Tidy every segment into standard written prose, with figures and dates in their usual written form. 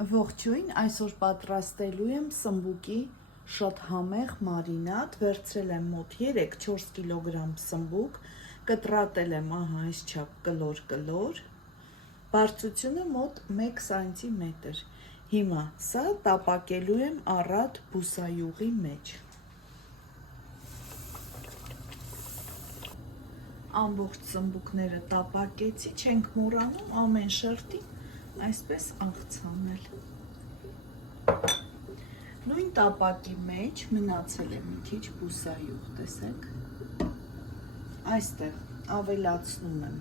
Ողջույն, այսօր պատրաստելու եմ սմբուկի շատ համեղ մարինադ, վերցրել եմ մոտ 3-4 կիլոգրամ սմբուկ, կտրատել եմ ահա այս չափ կլոր, բարձրությունը մոտ 1 սանտիմետր, հիմա սա տապակելու եմ առատ բուսայուղի մեջ, ամբողջ սմբուկները տապակեցի, չենք մոռանում ամեն շերտին այսպես աղցանել, նույն տապակի մեջ մնացել է մի քիչ բուսայուղ, տեսեք, այստեղ ավելացնում եմ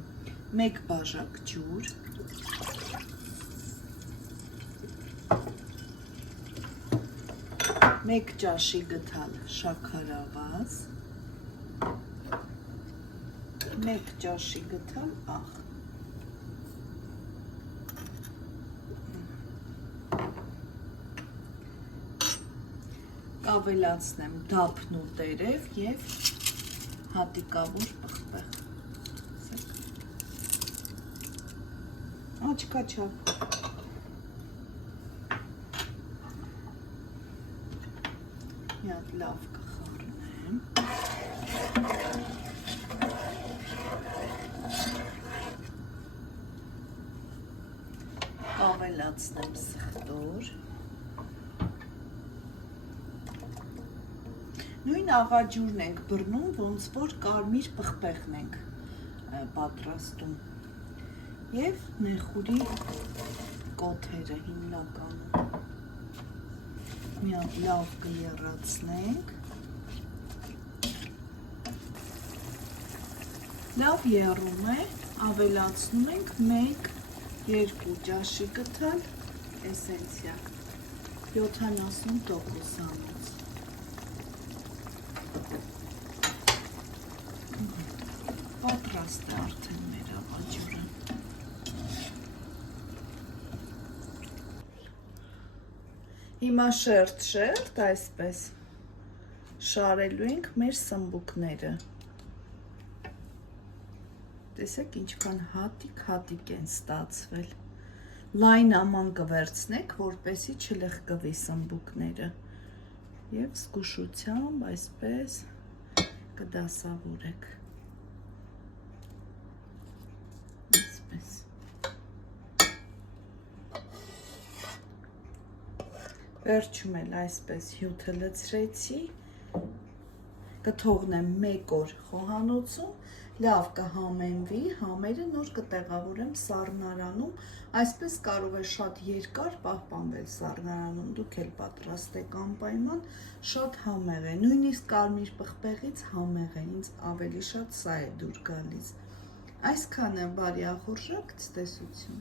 1 բաժակ ջուր, 1 ճաշի գթալ շաքարավազ, 1 ճաշի գթալ աղ, կավելացնեմ դափնու տերև և հատիկավոր պղպեղ, աչքաչափ, մի հատ լավ կխառնեմ, կավելացնեմ սխտոր, նույն աղաջուրն ենք բռնում, ոնց որ կարմիր պղպեղն ենք պատրաստում և նեխուրի կոթերը հիմնականում, մի հատ լավ կեռացնենք, լավ եռում է, ավելացնում ենք 1-2 ճաշի գթալ էսենցիա, 70%-անոց, պատրաստ է արդեն մեր աղաջուրը, հիմա շերտ այսպես շարելու ենք մեր սմբուկները, տեսեք ինչքան հատիկ են ստացվել, լայն աման կվերցնեք, որպեսզի չլխկվի սմբուկները և զգուշությամբ այսպես կդասավորեք, այսպես, վերջում էլ այսպես հյութը լցրեցի, կթողնեմ 1 օր խոհանոցում, լավ կհամեմվի, համերը նոր կտեղավորեմ սառնարանում, այսպես կարող է շատ երկար պահպանվել սառնարանում, դուք էլ պատրաստեք անպայման, շատ համեղ է, նույնիսկ կարմիր պղպեղից համեղ է, ինձ ավելի շատ սա է դուր գալիս, այսքանը բարի ախորժակ, ցտեսություն։